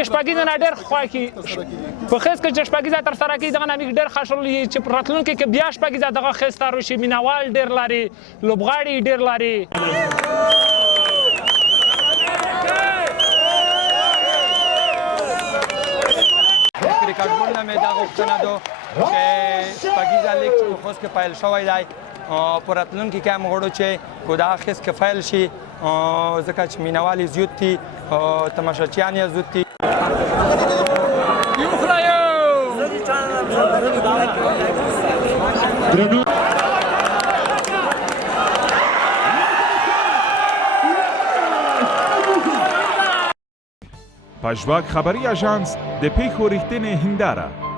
د شپږیزې نه ډېر خوښي په خوست کې چې شپږیزه ترسره کېږي دغه نامې ډېر خوشحال وي چې په راتلونکي کې بیا شپږیزه دغه خوست ته راشي مینهوال ډېر لري لوبغاړي ډېر لري کرکټبونونه مې دا غوښتنه ده چې شپږیزه لیګ چې په خوست کې پیل شوی دی په راتلونکي کې هم غواړو چې په دغه خوست کې پیل شي ځکه چې مینهوال یې زیات دي تماشاچیان یې زیات دي پژواک خبری اژانس د پیښو ریښتینې هنداره